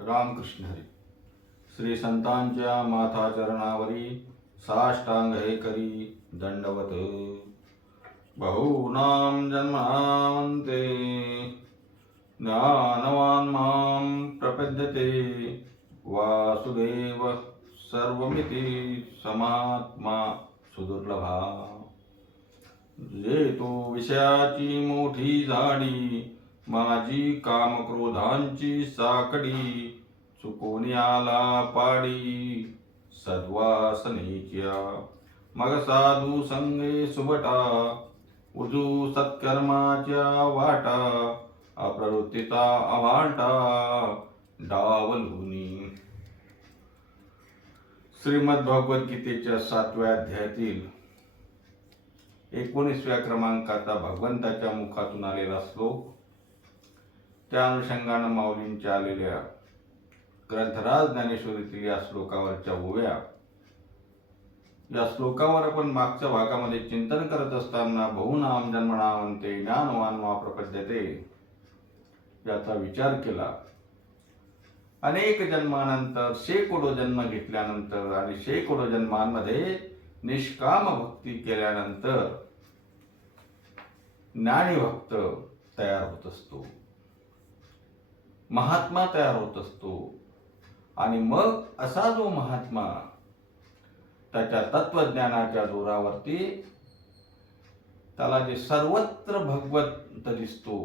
रामकृष्ण हरी. श्री संतांच्या माथा चरणावरी साष्टांग हे करी दंडवत. बहूनां जन्मान्ते ज्ञानवान् मां प्रपद्यते. वासुदेव सर्वमिति समात्मा सुदुर्लभा. जे तो विषयाची मोठी झाडी, माझी कामक्रोधांची साकडी. चुकून आला पाडी सद्वासनेच्या. मग साधू संगे सुबटा, उजू सत्कर्माच्या वाटा. अप्रवृत्तीचा अभांटा डावलुनी. श्रीमद भगवद्गीतेच्या 7व्या अध्यायातील 19व्या क्रमांकाचा भगवंताच्या मुखातून आलेला श्लोक, त्या अनुषंगानं माऊलींच्या आलेल्या ग्रंथराज ज्ञानेश्वरीतील या श्लोकावरच्या ओव्या. या श्लोकावर आपण मागच्या भागामध्ये चिंतन करत असताना बहुनाम जन्मनामंते ज्ञानवान मा प्रपद्यते याचा विचार केला. अनेक जन्मानंतर, शेकडो जन्म घेतल्यानंतर आणि शेकडो जन्मांमध्ये निष्काम भक्ती केल्यानंतर ज्ञानी भक्त तयार होत असतो, महात्मा तयार होत असतो. आणि मग असा जो महात्मा त्याच्या तत्वज्ञानाच्या जोरावरती त्याला जे सर्वत्र भगवंत दिसतो.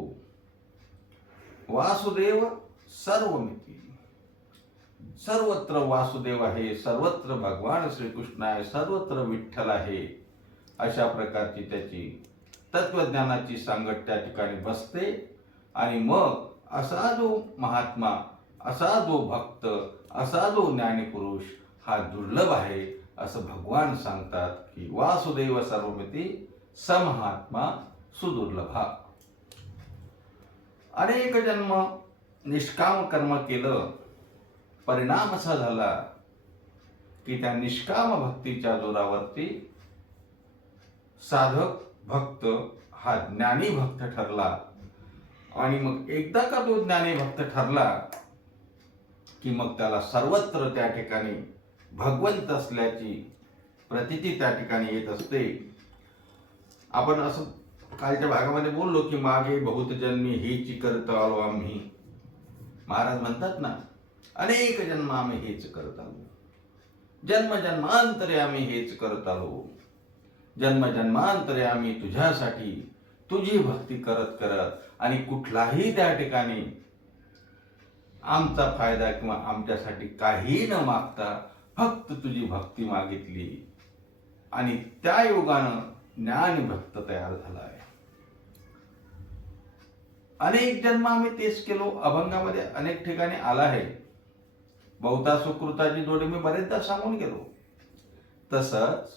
वासुदेव सर्वमिती. सर्वत्र वासुदेव आहे, सर्वत्र भगवान श्रीकृष्ण आहे, सर्वत्र विठ्ठल आहे. अशा प्रकारची त्याची तत्वज्ञानाची सांगड त्या ठिकाणी बसते. आणि मग असा जो महात्मा, असा जो भक्त, असा जो ज्ञानीपुरुष हा दुर्लभ आहे असं भगवान सांगतात की वासुदेव सर्वमिती समहात्मा सुदुर्लभा. अनेक जन्म निष्काम कर्म केलं, परिणाम असा झाला की त्या निष्काम भक्तीच्या जोरावरती साधक भक्त हा ज्ञानी भक्त ठरला. आणि मग एकदा का तो ज्ञानी भक्त ठरला की मग त्याला सर्वत्र त्या ठिकाणी भगवंत असल्याची प्रतीती त्या ठिकाणी येत असते. आपण असं कालच्या भागामध्ये बोललो की मागे बहुत जन्मी हेच करत आलो आम्ही. महाराज म्हणतात ना, अनेक जन्म आम्ही हेच करत आलो, जन्म जन्मांतरे आम्ही हेच करत आलो. जन्म जन्मांतरे आम्ही तुझ्यासाठी तुझी भक्ती करत करत आणि कुठलाही त्या ठिकाणी आमचा फायदा किंवा आमच्यासाठी काही न मागता फक्त तुझी भक्ती मागितली. आणि त्या योगानं ज्ञानी भक्त तयार झाला आहे. अनेक जन्म आम्ही तेच केलो. अभंगामध्ये अनेक ठिकाणी आला आहे. बहुता सुकृताची जोडी मी बरेचदा सांगून गेलो. तसंच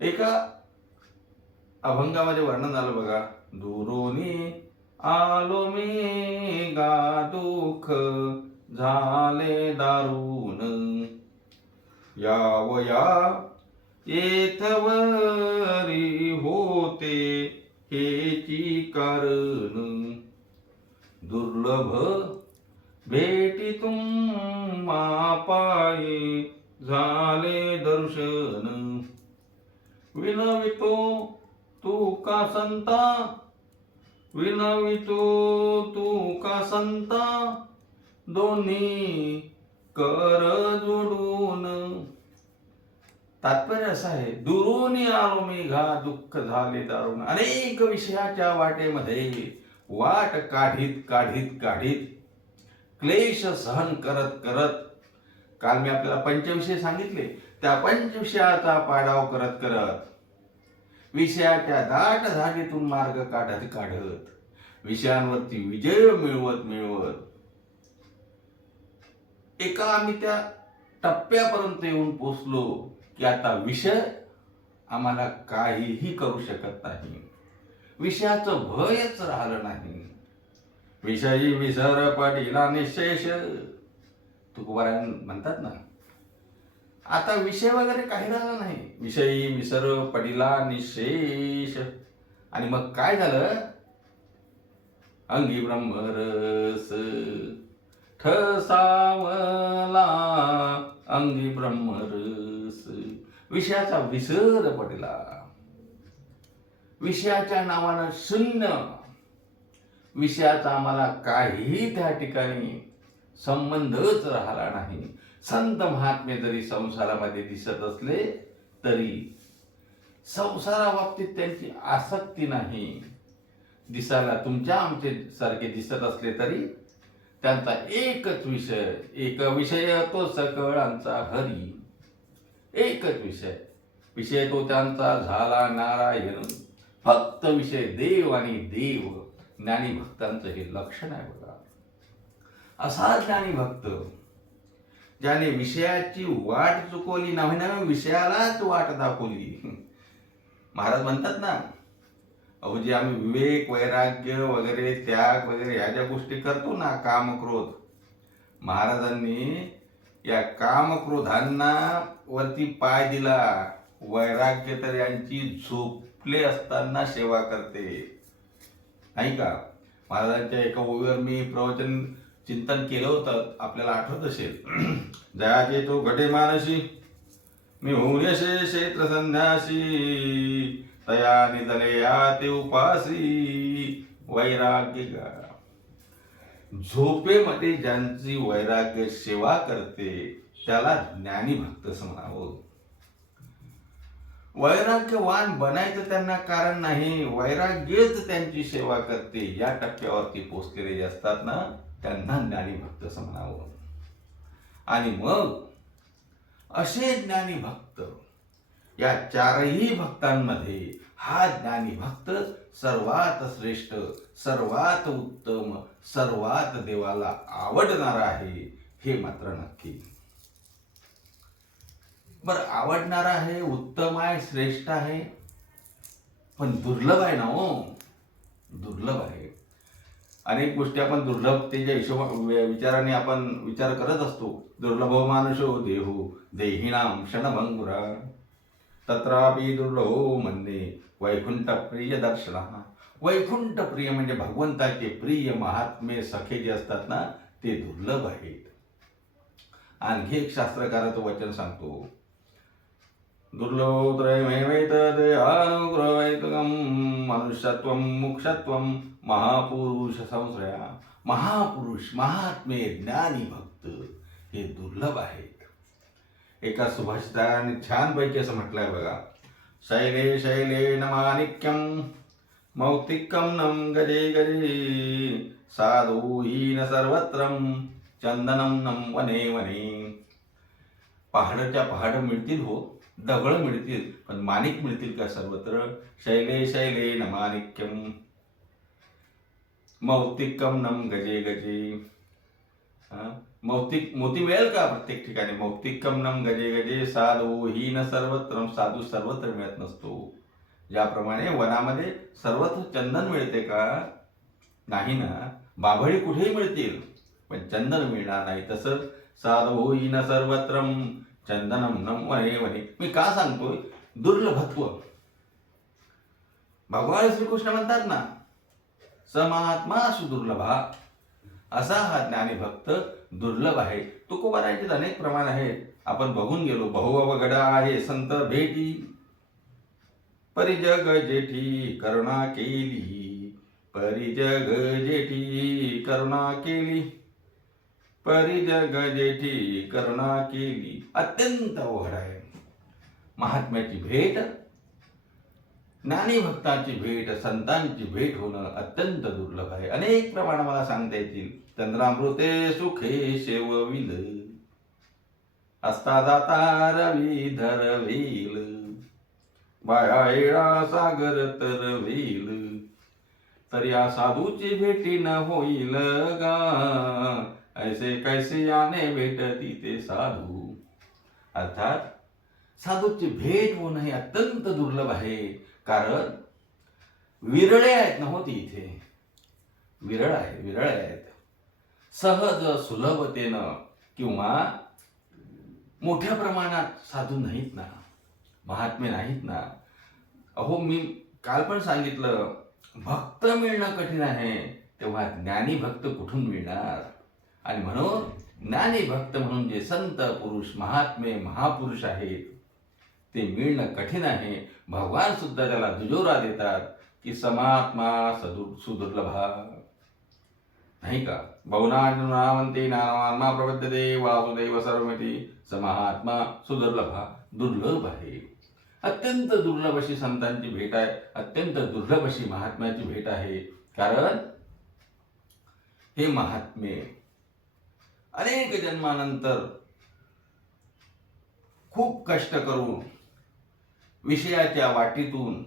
एका अभंगामध्ये वर्णन आलं बघा. दुरोनी आलो मी गा दुःख झाले दारुण. यावया येथवरी होते हेची कारण. दुर्लभ भेटी तुम्हा पाये झाले दर्शन. विनवितो तू का संता, विनवितो तू का संता. दोन्ही कर जोडून. तात्पर्य असं आहे, दुरून आलो मी घा दुःख झाले दारुण. अनेक विषयाच्या वाटेमध्ये वाट काढीत काढीत काढीत क्लेश सहन करत करत, काल मी आपल्याला पंचविषय सांगितले, त्या पंचविषयाचा पाडाव करत करत विषयाच्या दाट धाडीतून मार्ग काढत काढत विषयांवरती विजय मिळवत मिळवत एका आम्ही त्या टप्प्यापर्यंत येऊन पोचलो की आता विषय आम्हाला काहीही करू शकत नाही. विषयाचं भयच राहिलं नाही. विषयी विसर पडिला निशेष. तुकोबारायण म्हणतात ना, आता विषय वगैरे काही राहिला नाही. विषयी विसर पडिला निशेष. आणि मग काय झालं? अंगी ब्रह्मरस. ठसावला अंगी ब्रह्मरस. विषयाचा विसर पडला, विषयाच्या नावानं शून्य, विषयाचा आम्हाला काहीही त्या ठिकाणी संबंधच राहिला नाही. संत महात्मे जरी संसारामध्ये दिसत असले तरी संसाराबाबतीत त्यांची आसक्ती नाही. दिसायला तुमच्या आमचे सारखे दिसत असले तरी त्यांचा एकच विषय, एक विषय तो सकळांचा हरी. एकच विषय, विषय तो त्यांचा झाला नारायण. फक्त विषय देव आणि देव. ज्ञानी भक्तांचं हे लक्षण आहे बघा. असा ज्ञानी भक्त ज्याने विषयाची वाट चुकवली नाही ना, विषयालाच वाट दाखवली. महाराज म्हणतात ना, अहो जे आम्ही विवेक, वैराग्य वगैरे, त्याग वगैरे ह्या ज्या गोष्टी करतो ना, काम क्रोध, महाराजांनी या काम क्रोधांना वरती पाय दिला. वैराग्य तर यांची झोपले असताना सेवा करते, नाही का. महाराजांच्या एका ओवीवर मी प्रवचन चिंतन केलं होतं, आपल्याला आठवत असेल. जयाचे तो घटे मानसी, मी होऊन यशे क्षेत्र संन्यासी, तया निधले याते उपासी वैराग्य गा. झोपेमध्ये ज्यांची वैराग्य सेवा करते त्याला ज्ञानी भक्त म्हणावं. वैराग्यवान बनायचं त्यांना कारण नाही, वैराग्यच त्यांची सेवा करते. या टप्प्यावरती पोचलेले जे असतात ना, त्यांना ज्ञानी भक्त म्हणावं. आणि मग असे ज्ञानी भक्त, या चारही भक्तांमध्ये हा ज्ञानी भक्त सर्वात श्रेष्ठ, सर्वात उत्तम, सर्वात देवाला आवडणारा आहे, हे मात्र नक्की. बरं, आवडणारा आहे, उत्तम आहे, श्रेष्ठ आहे, पण दुर्लभ आहे ना हो. दुर्लभ आहे. अनेक गोष्टी आपण दुर्लभतेच्या विचाराने आपण विचार करत असतो. दुर्लभो मानुषो देहो देहिनां क्षणभंगुरा, तत्रापि दुर्लभो मन्ये वैकुंठ प्रिय दर्शनः. वैकुंठ प्रिय म्हणजे भगवंताचे प्रिय महात्मे सखे जे असतात ना, ते दुर्लभ आहेत. आणखी एक शास्त्रकाराचं वचन सांगतो, दुर्लभो त्रयमेवैतदेहानुग्रहैतुकं मनुष्यत्वं मुक्षत्वं महापुरुष संश्रया. महापुरुष, महात्मे, ज्ञानी भक्त हे दुर्लभ आहेत. एका सुभाषिताने छानपैकी असं म्हटलंय बघा, शैले शैले नमानिक्यं मौक्तिकं नम गजे गजे, साधूहीन सर्वत्रं चंदनं नम वने वने. पहाडच्या पहाड मिळतील हो, दगड मिळतील, पण माणिक मिळतील का सर्वत्र. शैले शैले नमानिक्यं मौक्तिकं नम गजे गजे. मोती मिळेल का प्रत्येक ठिकाणी. मौक्तिकं नम गजे गजे, साधू हीन सर्वत्र. साधू सर्वत्र मिळत नसतो. ज्याप्रमाणे वनामध्ये सर्वत्र चंदन मिळते का, नाही ना. बाभळी कुठेही मिळतील पण चंदन मिळणार नाही. तसं साधू हीन सर्वत्र चंदनम नम वने वने. मी का सांगतोय दुर्लभत्व. भगवान श्रीकृष्ण म्हणतात ना, समात्मा सुदुर्लभा. असा हा ज्ञानी भक्त दुर्लभ आहे. तुकोबारायांचे अनेक प्रमाण आहेत, आपण बघून गेलो. बहुअवघडा आहे संत भेटी, परिजग जेठी करुणा केली, परिजग जेठी करुणा केली, परिजग जेठी करुणा केली. अत्यंत अवघड आहे. महात्म्याची भेट, ज्ञानी भक्तांची भेट, संतांची भेट होणं अत्यंत दुर्लभ आहे. अनेक प्रमाण मला सांगता येतील. चंद्रामृते सुखे शेवविल, असता जाता रवी धरवील, बाया येळा सागर तरवील, तर या साधूची भेटी न होईल गा, ऐसे कैसे याने भेटती ते साधू. अर्थात साधूची भेट होणं हे अत्यंत दुर्लभ आहे. कारण विरळे आहेत ना हो ती इथे. विरळ आहेत. सहज सुलभतेनं किंवा मोठ्या प्रमाणात साधू नाहीत ना, महात्मे नाहीत ना. अहो, मी काल पण सांगितलं, भक्त मिळणं कठीण आहे, तेव्हा ज्ञानी भक्त कुठून मिळणार. आणि म्हणून ज्ञानी भक्त म्हणून जे संत पुरुष महात्मे महापुरुष आहेत ते मिळणं कठीण आहे. भगवान सुद्धा त्याला दुजोरा देतात की समात्मा सुदुर्लभा, नाही का. बहुनामन्ते नानात्मा प्रबद्धते वासुदेव सर्वमिती समात्मा सुदुर्लभा. दुर्लभ आहे, अत्यंत दुर्लभ अशी संतांची भेट आहे, अत्यंत दुर्लभ अशी महात्म्याची भेट आहे. कारण हे महात्मे अनेक जन्मानंतर खूप कष्ट करून विषयाच्या वाटीतून,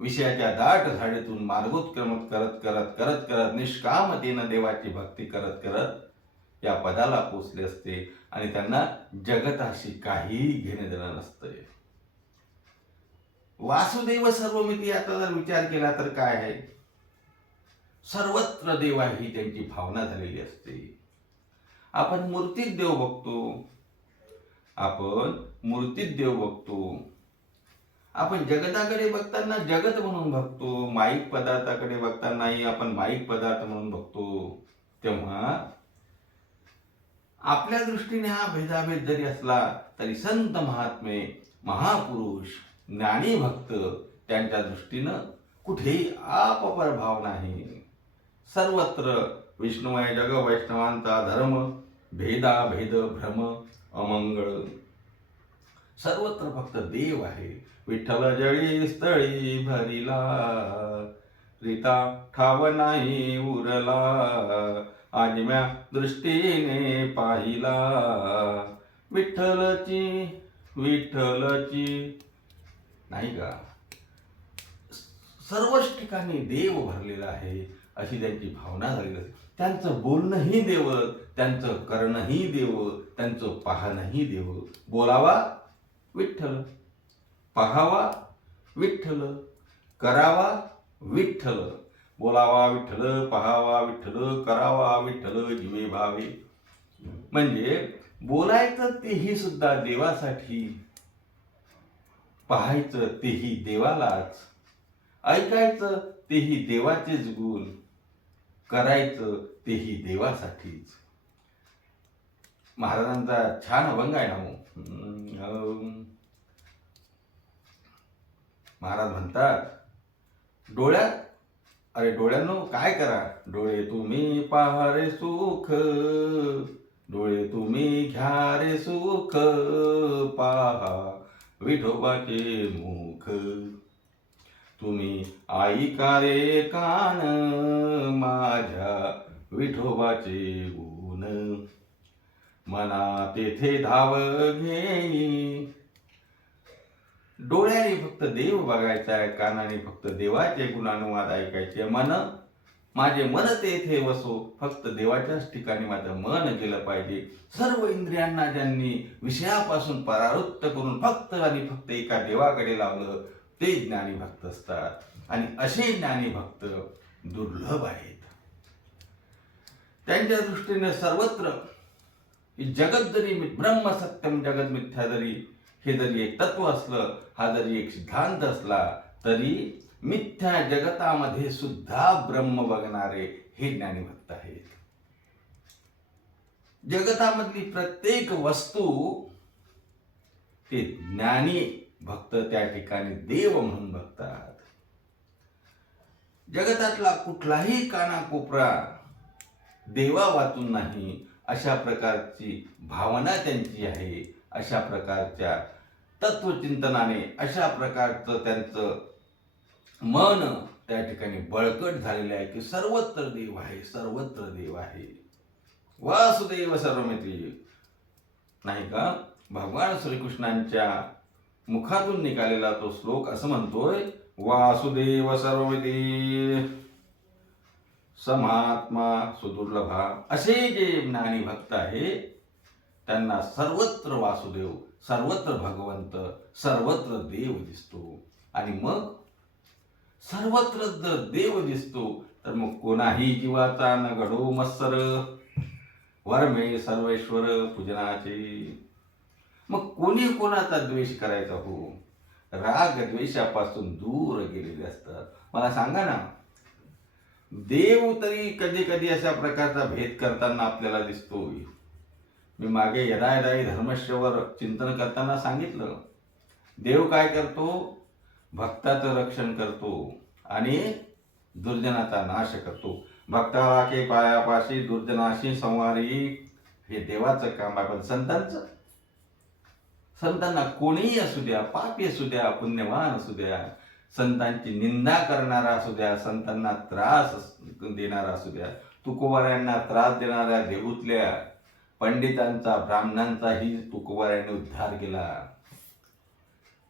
विषयाच्या दाट झाडीतून मार्गोत्क्रमण करत करत करत करत निष्कामतेनं देवाची भक्ती करत करत या पदाला पोचले असते आणि त्यांना जगताशी काहीही घेणे देणं नसतंय. वासुदेव सर्वमिती आता जर विचार केला तर काय आहे, सर्वत्र देव ही त्यांची भावना झालेली असते. आपण मूर्तीत देव बघतो, आपण मूर्तीत देव बघतो, आपण जगताकडे बघताना जगत म्हणून बघतो, माईक पदार्थाकडे बघतानाही आपण माईक पदार्थ म्हणून बघतो. तेव्हा आपल्या दृष्टीने हा भेदाभेद जरी असला तरी संत महात्मे महापुरुष ज्ञानी भक्त त्यांच्या दृष्टीनं कुठेही अपपर भाव नाही. सर्वत्र विष्णुमय जग वैष्णवांचा धर्म, भेदा भेद भ्रम अमंगळ. सर्वत्र फक्त देव आहे. विठ्ठल जळी स्थळी भरिला, रीता ठाव नाही उरला, आजम्या दृष्टीने पाहिला. विठ्ठलची विठ्ठलची, नाही का. सर्वच ठिकाणी देव भरलेला आहे अशी त्यांची भावना झालेली असते. त्यांचं बोलणंही देव, त्यांचं करणंही देव, त्यांचं पाहणंही देव. बोलावा विठ्ठल, पाहावा विठ्ठल, करावा विठ्ठल. बोलावा विठ्ठल, पाहावा विठ्ठल, करावा विठ्ठल, जीवे भावे. म्हणजे बोलायचं तेही सुद्धा देवासाठी, पाहायचं तेही देवालाच, ऐकायचं तेही देवाचेच गुण, करायचं तेही देवासाठीच. महाराजांचा छान अभंग आहे ना. महाराज म्हणतात, डोळ्यात, अरे डोळ्यांनो काय करा, डोळे तुम्ही पहा रे सुख, डोळे तुम्ही घ्या रे सुख, पहा विठोबाचे मुख. तुम्ही ऐका रे कान, माझ्या विठोबाचे गुण, मना तेथे धाव घेई. डोळ्याने फक्त देव बघायचा आहे, कानाने फक्त देवाचे गुणानुवाद ऐकायचे. माझे मन तेथे वसो, फक्त देवाच्याच ठिकाणी माझं मन गेलं पाहिजे. सर्व इंद्रियांना ज्यांनी विषयापासून परावृत्त करून फक्त आणि फक्त एका देवाकडे लावलं ते ज्ञानी भक्त असतात. आणि असे ज्ञानी भक्त दुर्लभ आहेत. त्यांच्या दृष्टीने सर्वत्र जगत जरी ब्रह्म सत्यम जगत मिथ्या जरी हे जरी एक तत्व असलं, हा जरी एक सिद्धांत असला, तरी मिथ्या जगतामध्ये सुद्धा ब्रह्म बघणारे हे ज्ञानी भक्त आहेत. जगतामधली प्रत्येक वस्तू ते ज्ञानी भक्त त्या ठिकाणी देव म्हणून बघतात. जगतातला कुठलाही कानाकोपरा देवा वाचून नाही अशा प्रकारची भावना त्यांची आहे. अशा प्रकारच्या तत्वचिंतनाने, अशा प्रकारचं त्यांचं मन त्या ठिकाणी बळकट झालेलं आहे की सर्वत्र देव आहे, सर्वत्र देव आहे. वासुदेव सर्वमिती, नाही का. भगवान श्रीकृष्णांच्या मुखातून निघालेला तो श्लोक असं म्हणतोय, वासुदेव सर्वमिती समात्मा सुदुर्लभा. असे जे ज्ञानी भक्त आहे त्यांना सर्वत्र वासुदेव, सर्वत्र भगवंत, सर्वत्र देव दिसतो. आणि मग सर्वत्र जर देव दिसतो तर मग कोणाही जीवाचा न घडो मत्सर, वर्मे सर्वेश्वर पूजनाचे. मग कोणी कोणाचा द्वेष करायचा हो. राग द्वेषापासून दूर गेलेले असतात. मला सांगा ना, देव तरी कधी कधी अशा प्रकारचा भेद करताना आपल्याला दिसतोय. मी मागे यदायदायी धर्मश्रवर चिंतन करताना सांगितलं, देव काय करतो? भक्ताचं रक्षण करतो आणि दुर्जनाचा नाश करतो. भक्ताला के पायापाशी दुर्जनाशी संवारी, हे देवाचं काम आहे. पण संतांना कोणीही असू द्या, पापी असू द्या, पुण्यवान असू द्या, संतांची निंदा करणारा असू द्या, संतांना त्रास देणारा असू द्या, तुकोबाऱ्यांना त्रास देणाऱ्या देहूतल्या पंडितांचा, ब्राह्मणांचाही तुकोबाऱ्यांनी उद्धार केला.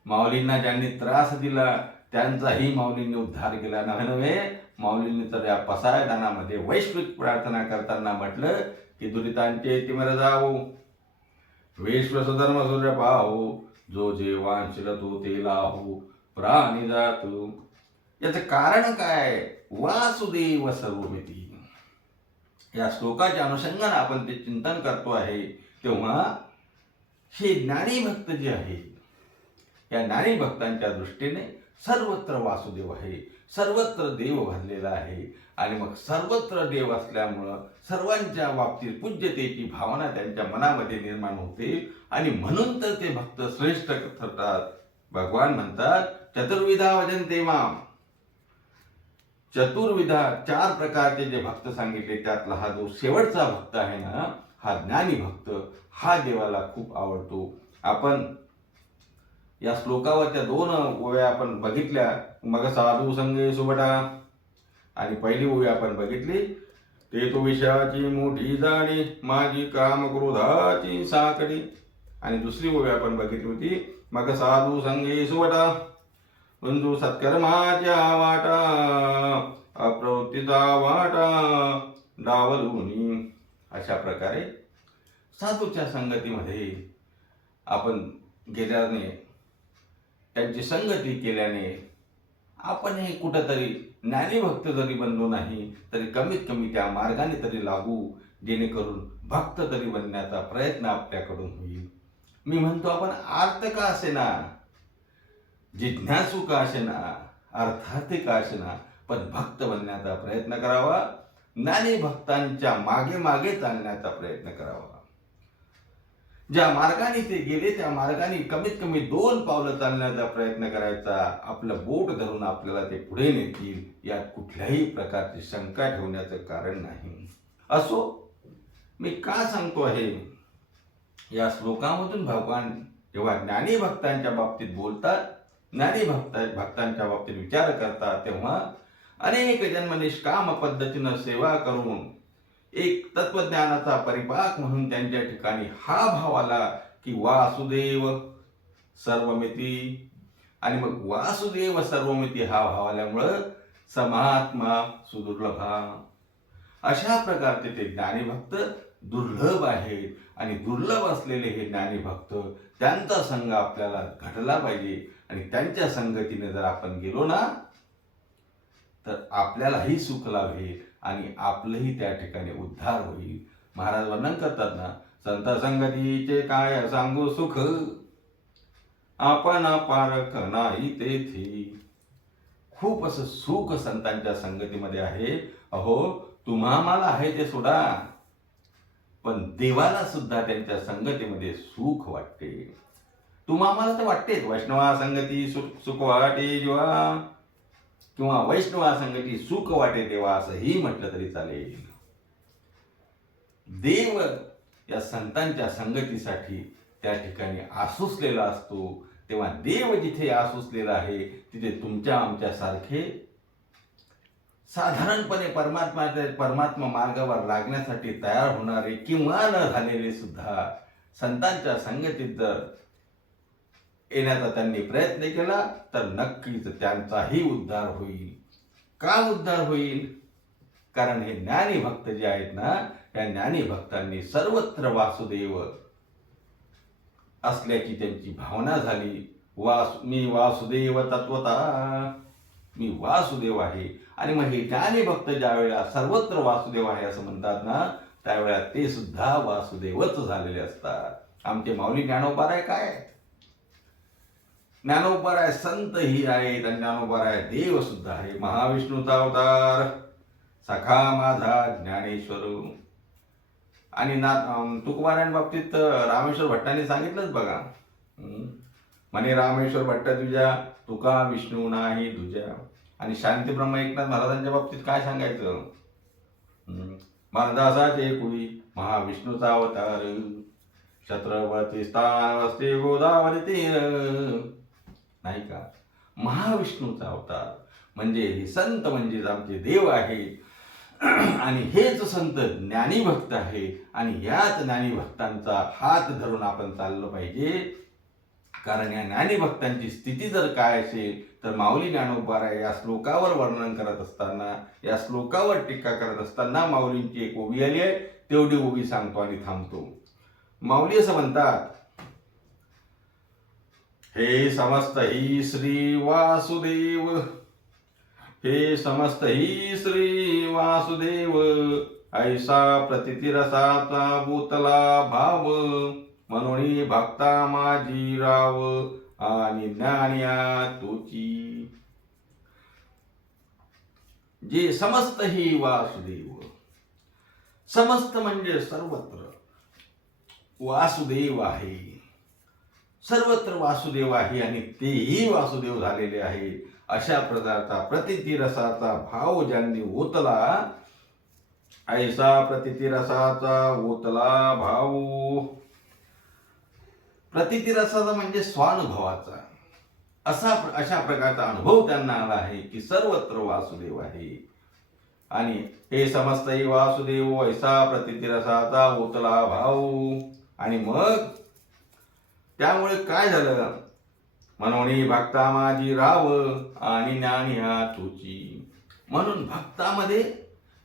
माऊलींना ज्यांनी त्रास दिला त्यांचाही माऊलींनी उद्धार केला. नव्हे माऊलींनी तर या पसायदानामध्ये वैश्विक प्रार्थना करताना म्हटलं की दुरितांचे तिमर जावो, विश्वसधर्म सूर्य पाहो, जो जे वांछिल तो ते लाहो, प्राणी जातो. याचं कारण काय? वासुदेव सर्वमिती. या श्लोकाच्या अनुषंगाने आपण ते चिंतन करतो आहे तेव्हा हे ज्ञानी भक्त जे आहे, या ज्ञानी भक्तांच्या दृष्टीने सर्वत्र वासुदेव आहे, सर्वत्र देव भरलेला आहे. आणि मग सर्वत्र देव असल्यामुळं सर्वांच्या बाबतीत पूज्यतेची भावना त्यांच्या मनामध्ये निर्माण होते आणि म्हणून तर ते भक्त श्रेष्ठ ठरतात. भगवान म्हणतात चतुर्विधा भजन्ते माम. चतुर्विधा 4 प्रकारचे जे भक्त सांगितले त्यातला हा जो शेवटचा भक्त आहे ना, हा ज्ञानी भक्त, हा देवाला खूप आवडतो. आपण या श्लोकावरच्या 2 ओव्या आपण बघितल्या. मग साधू संगे सुबटा, आणि पहिली ओवी आपण बघितली, ते तो विषयाची मोठी जाणी, माझी काम क्रोधाची साकडी. आणि दुसरी ओवी आपण बघितली होती, मग साधू संगे सुबटा, बंधू सत्कर्माच्या वाटा, अप्रवृत्तीचा वाटा डावलुनी. अशा प्रकारे साधूच्या संगतीमध्ये आपण गेल्याने, त्यांची संगती केल्याने आपणही कुठंतरी ज्ञानी भक्त जरी बनलो नाही तरी कमीत कमी त्या मार्गाने तरी लागू, जेणेकरून भक्त तरी बनण्याचा प्रयत्न आपल्याकडून होईल. मी म्हणतो आपण आर्त का असेना, जिज्ञासू का असेना, अर्थार्थी का असेना, पण भक्त बनण्याचा प्रयत्न करावा. ज्ञानी भक्तांच्या मागे मागे चालण्याचा प्रयत्न करावा. ज्या मार्गाने ते गेले त्या मार्गाने कमीत कमी 2 पावलं चालण्याचा प्रयत्न करायचा. आपलं बोट धरून आपल्याला ते पुढे नेतील, यात कुठल्याही प्रकारची शंका ठेवण्याचं कारण नाही. असो, मी का सांगतो आहे, या श्लोकामधून भगवान जेव्हा ज्ञानी भक्तांच्या बाबतीत बोलतात, ज्ञानी भक्तांच्या बाबतीत विचार करतात, तेव्हा अनेक जन्म निष्काम पद्धतीनं सेवा करून एक तत्वज्ञानाचा परिपाक म्हणून त्यांच्या ठिकाणी हा भाव आला की वासुदेव सर्वमिती. आणि मग वासुदेव सर्वमिती हा भाव आल्यामुळं समात्मा सुदुर्लभा. अशा प्रकारचे ते ज्ञानी भक्त दुर्लभ आहेत. आणि दुर्लभ असलेले हे ज्ञानी भक्त, त्यांचा संघ आपल्याला घडला पाहिजे. आणि त्यांच्या संगतीने जर आपण गेलो ना, तर आपल्यालाही सुख लाभेल आणि आपलंही त्या ठिकाणी उद्धार होईल. महाराज वर्णन करतात ना, संत संगतीचे काय सांगू सुख, आपण पारख नाही तेथे. खूप असं सुख संतांच्या संगतीमध्ये आहे. अहो, तुम्हा मला आहे ते सोडा, पण देवाला सुद्धा त्यांच्या संगतीमध्ये सुख वाटते. तुम्हा मला तर वाटतेच, वैष्णवा संगती सुख वाटे जेव्हा, किंवा वैष्णवा संगती सुख वाटे तेव्हा असंही म्हटलं तरी चालेल. देव या संतांच्या संगतीसाठी त्या ठिकाणी आसुसलेला असतो. तेव्हा देव जिथे आसुसलेला आहे तिथे तुमच्या आमच्यासारखे साधारणपणे परमात्मा मार्गावर लागण्यासाठी तयार होणारे किंवा न झालेले सुद्धा संतांच्या संगतीत जर येण्याचा त्यांनी प्रयत्न केला तर नक्कीच त्यांचाही उद्धार होईल. का उद्धार होईल? कारण हे ज्ञानी भक्त जे आहेत ना, त्या ज्ञानी भक्तांनी सर्वत्र वासुदेव असल्याची त्यांची भावना झाली. मी वासुदेव तत्वता, मी वासुदेव आहे. आणि मग हे ज्ञानी भक्त ज्या वेळेला सर्वत्र वासुदेव आहे असं म्हणतात ना, त्यावेळेला ते सुद्धा वासुदेवच झालेले असतात. आमचे माऊली ज्ञानोबाराय काय? ज्ञानोबाराय संत ही आहेत आणि ज्ञानोबाराय देव सुद्धा आहे. महाविष्णूचा अवतार, सखा माझा ज्ञानेश्वर. आणि तुकोबारायांबाबतीत रामेश्वर भट्टांनी सांगितलंच बघा. म्हणे रामेश्वर भट्ट तुझ्या, तुका विष्णू नाही तुझ्या. आणि शांतीब्रह्म एकनाथ महाराजांच्या बाबतीत काय सांगायचं? मानदासाचे कुळी महाविष्णूचा अवतार, छत्रपती स्थान वसते गोदावरी तीर. नाही का? महाविष्णूचा अवतार म्हणजे हे संत म्हणजेच आमचे देव आहे. आणि हेच संत ज्ञानी भक्त आहे. आणि याच ज्ञानी भक्तांचा हात धरून आपण चाललं पाहिजे. कारण या ज्ञानी भक्तांची स्थिती जर काय असेल तर माऊली ज्ञानोबा या श्लोकावर वर्णन करत असताना, या श्लोकावर टीका करत असताना माऊलींची एक ओवी आली आहे, तेवढी ओवी सांगतो आणि थांबतो. माऊली असं म्हणतात, हे समस्त ही श्री वासुदेव, हे समस्त ही श्री वासुदेव, ऐसा प्रतितिरसाचा भूतला भाव, म्हणून भक्ता माझी राव, आणि ज्ञानिया तुची. जे समस्त ही वासुदेव, समस्त म्हणजे सर्वत्र वासुदेव आहे, सर्वत्र वासुदेव आहे आणि तेही वासुदेव झालेले आहे. अशा प्रकारचा प्रतितिरसाचा भाव ज्यांनी ओतला, ऐसा प्रतितिरसाचा ओतला भाव. प्रतितिरसाचा म्हणजे स्वानुभवाचा, अशा प्रकारचा अनुभव त्यांना आला आहे की सर्वत्र वासुदेव आहे. आणि हे समस्तही वासुदेव ऐसा प्रतितिरसाचा ओतला भाव. आणि मग त्यामुळे काय झालं? म्हणून भक्ता माझी राव, आणि ज्ञानिया तुची. म्हणून भक्तामध्ये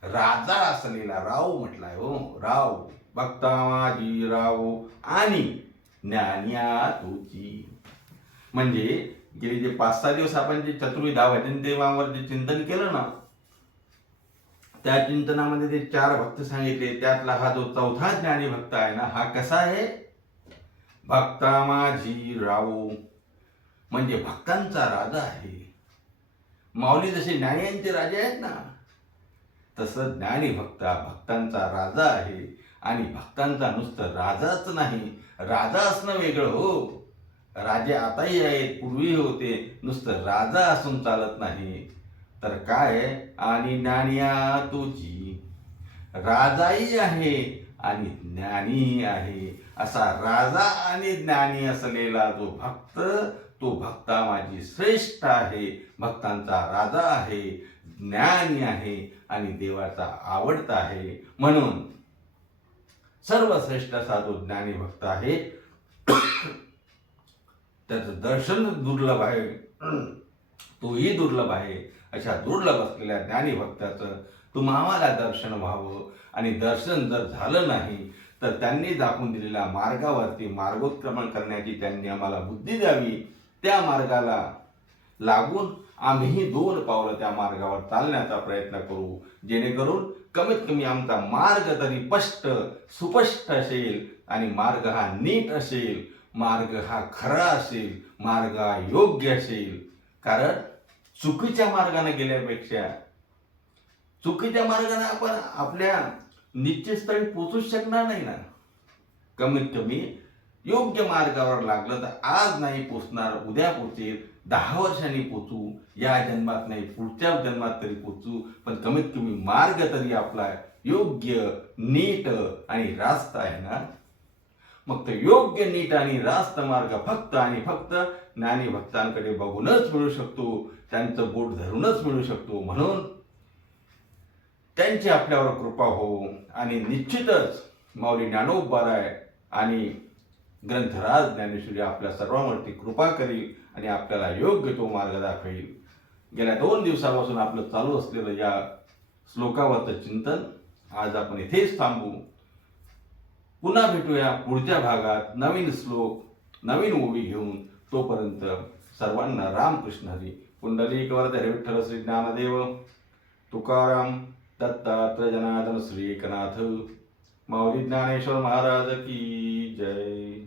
राजा असलेला राव म्हटलाय. हो, राव, भक्ता माझी राव, आणि ज्ञानिया तुची. म्हणजे गेले जे 5-6 दिवस आपण जे चतुर्विधा भजनदेवावर जे चिंतन केलं ना, त्या चिंतनामध्ये ते 4 भक्त सांगितले. त्यातला हा जो चौथा ज्ञानी भक्त आहे ना, हा कसा आहे? भक्ता माझी राव, म्हणजे भक्तांचा राजा आहे. माऊली जसे ज्ञानियांचे राजे आहेत ना, तसं ज्ञानी भक्ता भक्तांचा राजा आहे. आणि भक्तांचा नुसतं राजाच नाही, राजा असणं वेगळं. हो, राजे आताही आहेत, पूर्वी होते. नुसतं राजा असून चालत नाही. तर काय? आणि ज्ञानिया तुझी, राजाही आहे आणि ज्ञानी आहे. असा राजा आणि ज्ञानी असलेला जो भक्त, तो भक्ता माझी श्रेष्ठ आहे, भक्तांचा राजा आहे, ज्ञानी आहे आणि देवाचा आवडता आहे. म्हणून सर्वश्रेष्ठ असा जो ज्ञानी भक्त आहे, त्याचं दर्शन दुर्लभ आहे, तोही दुर्लभ आहे. अशा दुर्लभ असलेल्या ज्ञानी भक्ताचं तुम्हाला दर्शन व्हावं. आणि दर्शन जर झालं नाही तर त्यांनी दाखवून दिलेल्या मार्गावरती मार्गोत्क्रमण करण्याची त्यांनी आम्हाला बुद्धी द्यावी. त्या मार्गाला लागून आम्हीही 2 पावलं त्या मार्गावर चालण्याचा प्रयत्न करू, जेणेकरून कमीत कमी आमचा मार्ग तरी स्पष्ट सुस्पष्ट असेल, आणि मार्ग हा नीट असेल, मार्ग हा खरा असेल, मार्ग हा योग्य असेल. कारण चुकीच्या मार्गाने गेल्यापेक्षा, चुकीच्या मार्गाने आपण आपल्या निश्चित स्थळी पोचूच शकणार नाही ना. कमीत कमी योग्य मार्गावर लागलं तर आज नाही पोचणार, उद्या पोचेल, 10 वर्षांनी पोचू, या जन्मात नाही पुढच्या जन्मात तरी पोचू, पण कमीत कमी मार्ग तरी आपला योग्य, नीट आणि रास्त आहे ना. मग तो योग्य, नीट आणि रास्त मार्ग फक्त आणि फक्त ज्ञानी भक्तांकडे बघूनच मिळू शकतो, त्यांचं बोट धरूनच मिळू शकतो. म्हणून त्यांची आपल्यावर कृपा हो. आणि निश्चितच माऊली ज्ञानोबाराय आणि ग्रंथराज ज्ञानेश्वरी आपल्या सर्वांवरती कृपा करील आणि आपल्याला योग्य तो मार्ग दाखवेल. गेल्या 2 दिवसापासून आपलं चालू असलेलं या श्लोकावरचं चिंतन आज आपण इथेच थांबू. पुन्हा भेटूया पुढच्या भागात नवीन श्लोक, नवीन ओवी घेऊन. तोपर्यंत सर्वांना रामकृष्ण हरी. पुंडलिक वरद विठ्ठल श्री ज्ञानदेव तुकाराम दत्तात्रय जनार्दन श्री एकनाथ. माऊली ज्ञानेश्वर महाराज की जय.